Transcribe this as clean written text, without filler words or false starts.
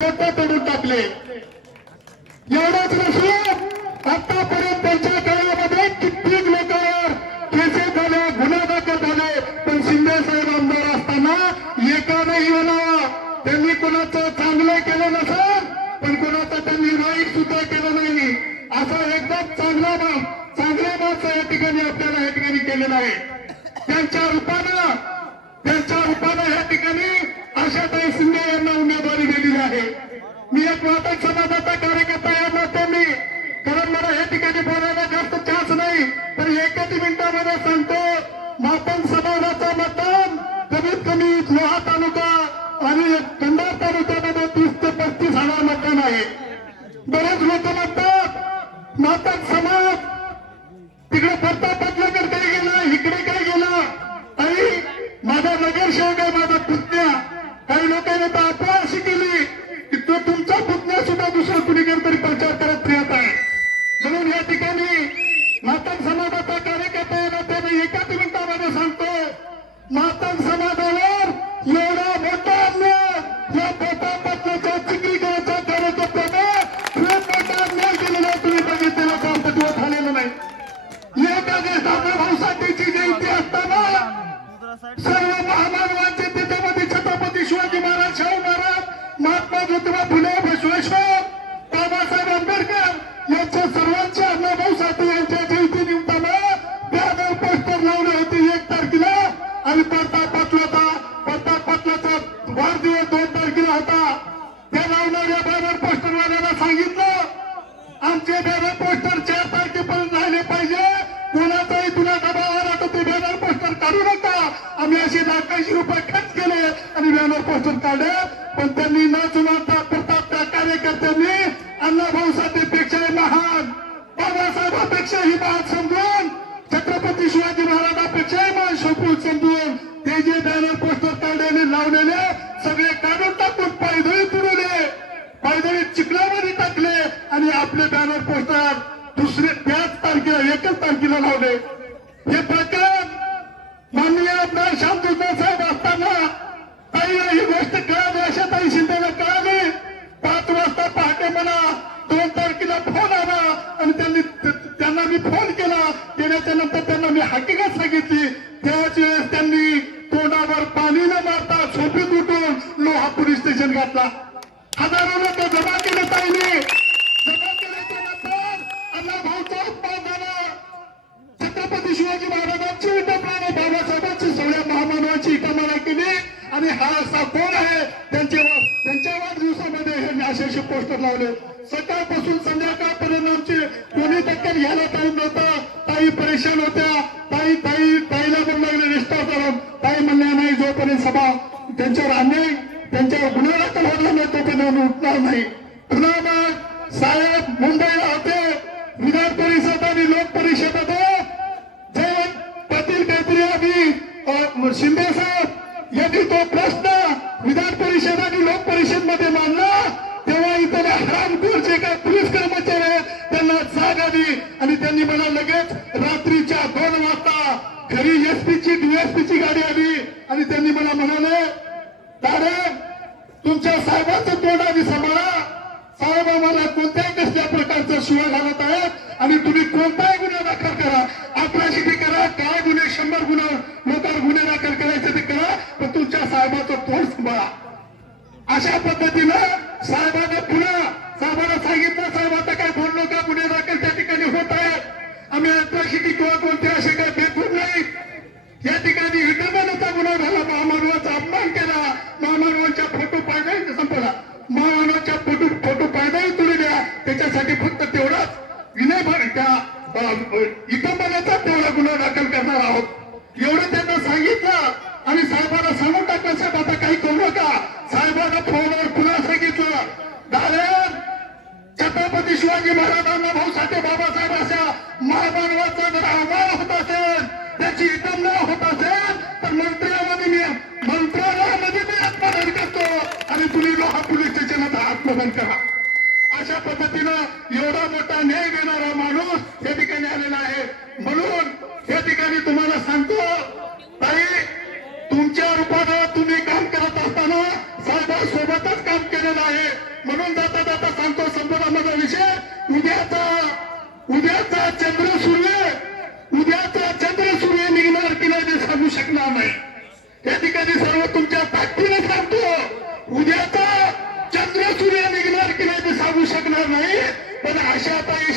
तोडून टाकले। एवढंच नसून आतापर्यंत त्यांच्या काळामध्ये कित्येक लोकांवर केसेस झाले, गुन्हे दाखल झाले, पण शिंदे साहेब आमदार असताना एकानेही वेळा त्यांनी कोणाचं चांगलं केलं नसेल, पण कोणाचं त्यांनी वाईट सुद्धा केलं नाही। असा एकदम चांगला माणूस या ठिकाणी आपल्याला या ठिकाणी केलेला आहे। त्यांच्या रूपानं या ठिकाणी आशाताई शिंदे यांना उमेदवारी दिलेली आहे। मी एक मातंग समाजाचा कार्यकर्ता या नात्याने, कारण मला या ठिकाणी बोलायला जास्त चान्स नाही, तर एकच मिनिटामध्ये सांगतो, मातंग समाजाचं मतदान कमीत कमी लोहा तालुका आणि कंधार तालुक्यामध्ये 30 ते 35 हजार मतदान आहे। बरेच लोक म्हणतात मातंग समाज तिकडे प्रताप बदलेकर काय गेला, इकडे काय गेला, आणि माझा नगरसेवक आहे, माझा पुतण्या, काही लोकांनी तर अफवा अशी केली की तो तुमचा पुतण्या सुद्धा दुसरं कुणीकडे तरी प्रचार करत फिरत आहे। म्हणून या ठिकाणी मातंग समाजाचा कार्यकर्ता आहे ना, त्याने एकाच मिनिटामध्ये सांगतो, मातंग समाजावर एवढा मोठा अन्याय या प्रताप बदलेच्या चित्रीकरणाच्या कार्यकर्त्याने खूप मोठा अन्याय केलेला तुम्ही बघितलेला का दिवस झालेला नाही। एखाद्या दादाभाऊ साठेची जयंती असताना सर्व महामानवांचे त्याच्यामध्ये छत्रपती शिवाजी महाराज, शाहू महाराज, महात्मा ज्योतिबा फुले, बसवेश्वर, बाबासाहेब आंबेडकर यांच्या सर्वांचे अण्णाभाऊ साठे यांच्या जयंती निमित्तानं बॅनर पोस्टर लावले होते 1 तारखेला, आणि प्रताप पाटलाचा वाढदिवस 2 तारखेला होता। त्या लावणाऱ्या बॅनर पोस्टरवाल्यांना सांगितलं, आमचे बॅनर पोस्टर 4 तारखेपर्यंत राहिले पाहिजे, कोणाचाही तुला दबाव आला तर ते बॅनर पोस्टर काढू नका। आम्ही असे लाखांशी रुपये खर्च केले आणि बॅनर पोस्टर काढले, पण त्यांनी न जुमानता प्रताप त्या कार्यकर्त्यांनी अण्णाभाऊ साठेपेक्षाही लहान, बाबासाहेबांपेक्षाही महान समजून, छत्रपती शिवाजी महाराजांपेक्षाही महान समजून ते जे बॅनर पोस्टर काढलेले लावलेले सगळे काढून टाकून पायदळी तुरवले, पायदळी चिखलामध्ये टाकले, आणि आपले बॅनर पोस्टर त्याच तारखेला 1 तारखेला लावले। हे प्रकरण माननीय आमदार श्यामसुंदर साहेब असताना ताईला ही गोष्ट कळाली, आशाताई शिंदेला कळाली। 5 वाजता पहाटे मला 2 तारखेला फोन आला, आणि त्यांना मी फोन केला, केल्याच्या नंतर त्यांना मी हकीकत सांगितली। त्याच वेळेस त्यांनी तोंडावर पाणी न मारता झोपेत उठून लोहा पोलीस स्टेशन घातला। हजारो लोक जमा केले, ताईने जमा केल्याच्या नंतर अण्णाभाऊचा अपमान झाला, छत्रपती शिवाजी महाराजांची विटंबना, बाबासाहेबांची सगळ्या महामानवांची कमाल केली, आणि हा असा कोण आहे त्यांच्या वाढदिवसामध्ये हे असे पोस्टर लावले। सकाळपासून संध्याकाळपर्यंत आमची कोणी दखल घ्यायला टाइम नव्हता। ताई परेशान होत्या, ताईला पण लागले निष्ठावरून, ताई म्हणल्या नाही, जोपर्यंत सभा त्यांच्यावर अन्याय, त्यांच्यावर गुन्हा दाखल होणार नाही तोपर्यंत उठणार नाही। पुन्हा मग साहेब मुंबईला होते, विधान परिषद आणि लोक परिषदेमध्ये जयंत पाटील काहीतरी आधी शिंदे साहेब यांनी तो प्रश्न विधान परिषद आणि लोक परिषद मध्ये मांडला, तेव्हा इथं हरामखोर जे काही पोलीस कर्मचारी आहेत त्यांना जाग आली, आणि त्यांनी मला लगेच रात्रीच्या 2 वाजता घरी एसपीची डीएसपीची गाडी आली, आणि त्यांनी मला म्हणाले, दादा तुमच्या साहेबांचं तोंड आधी सांभाळा, साहेब आम्हाला कोणत्याही कसल्या प्रकारचा शिवाय घालत आहेत, आणि तुम्ही कोणताही गुन्हा दाखल करा, 11 करा, काय गुन्हे 100 गुन्हा लोकांवर गुन्हे दाखल करायचे ते करा, पण तुमच्या साहेबाचं तोंड सांभाळा। अशा पद्धतीनं साहेबांना साहेबांना सांगितलं, साहेब आता काय बोललो का, गुन्हे दाखल त्या ठिकाणी होत आहेत, आम्ही 11 किंवा कोणते असे काय बेकूफ नाही। या ठिकाणी विटंबनेचा गुन्हा झाला, महामानवाचा अपमान केला, महामानवांच्या फोटो पायदाही संपला, महामानवांच्या फोटो पायदाही तुरी द्या, त्याच्यासाठी फक्त तेवढाच विनय त्या विटंबनेचा तेवढा गुन्हा दाखल करणार आहोत, एवढं त्यांना सांगितलं। आणि साहेबांना सांगून टाकलं, साहेब आता काही करू नका। साहेबांना फोनवर पुन्हा सांगितलं, दादा छत्रपती शिवाजी महाराजांना भाऊ साठे बाबासाहेब अशा महामानवाचा जर अवमान होत असेल, त्याची विटंबना होत असेल, तर मंत्रालयामध्ये मी आत्मदान करतो, आणि तुम्ही लोहा पोलीस स्टेशनला आत्मदान करा। अशा पद्धतीनं एवढा मोठा न्याय देणारा माणूस या ठिकाणी आलेला आहे। म्हणून या ठिकाणी तुम्हाला सांगतो, ताई तुमच्या रूपानं तुम्ही काम करत असताना साहेबांसोबतच काम केले झालेला आहे. म्हणून जाता जाता सांगतो संपूर्ण माझा विषय, उद्याचा चंद्र सूर्य निघणार की नाही ते सांगू शकणार नाही. या ठिकाणी सर्व तुमच्या ताकदीने सांगतो, उद्याचा चंद्र सूर्य निघणार की नाही ते सांगू शकणार नाही. पण आशाताई